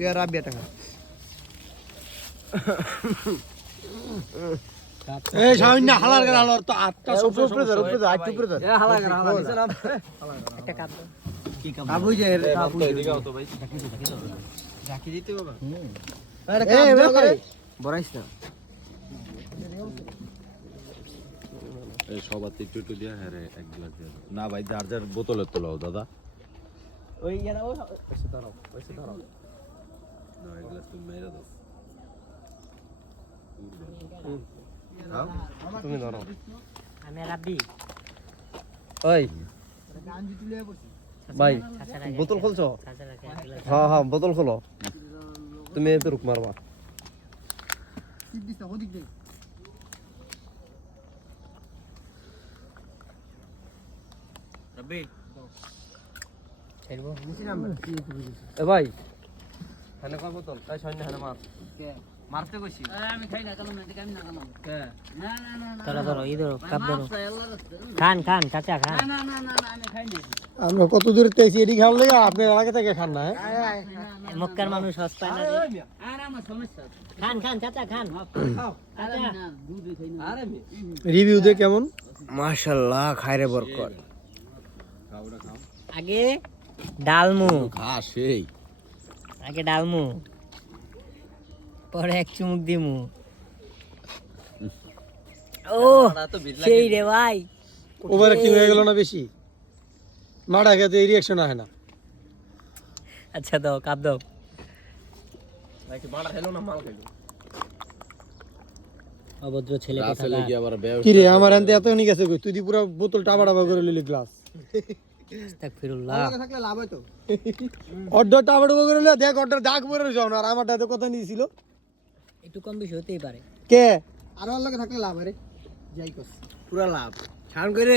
তুই আর রাবিয়া টাকা এই সামনে হালার করে হালার তো আটটা সব উপরে ধর আইটু উপরে ধর এ হালা কর হালা দিছেন একটা কাপ দাও কাবু যে কাবু এদিকে আও তো ভাই রাখি দিতে বাবা এই করে বড়াইছ না এই সবার একটু একটু দিয়া হ্যাঁ রে এক গ্লাস দিয়া দাও। না ভাই যার বোতলে তোলাও দাদা ওই ইয়ারা ও এসে ধরো না এক গ্লাস তুমি মেরে দাও তুমি ধরো আমি রাব্বি ওই ভাই বোতল খুলছো হ্যাঁ হ্যাঁ বোতল খোলো তুমি এত রুক মারবা রাব্বি খেলবো এ ভাই খানে কয় বোতল তাই সৈন্য হানে মার মারতে কইছি আমি খাই না কালাম না এটা আমি না কালাম না না না না ধরো ধরো এই ধরো কাপ ধরো খান চাচা খান না না না না আমি খাই না আমরা কত দূরে তেছি এডি খাওয়ার লাগে আপনি আগে থেকে খান না মক্কার মানুষ সস পায় না রে। আর আমার সমস্যা খান চাচা খান আরে না দুধ খাই না আরে রিভিউ দে কেমন মাশাআল্লাহ খায়রে বরকত আগে ডালমু খা সেই আগে ডালমু পরে এক চুমুক দিমু ও সেই রে ভাই ওভার অ্যাক্টিং হয়ে গেল না বেশি মারা খেতে এই রিঅ্যাকশন আসে না আচ্ছা দাও কাপ দাও অভদ্র ছেলে কথা রাসেলে কি আবার ব্যবসা কি রে আমার আনতে এত নিয়ে গেছে কই তুই দি পুরো বোতল টাবা টাবা করে লিলি গ্লাস আস্তাগফিরুল্লাহ থাকলে লাভ হয় তো অর্ডার টাবা টাবা করে লিয়ে দেখ অর্ডার দাগ পরে যাও না আর আমারটা এত কথা নিয়েছিল একটু কম বেশি হতেই পারে কে আর ওর লগে থাকলে লাভ আরে যাই কস পুরা লাভ ছান করে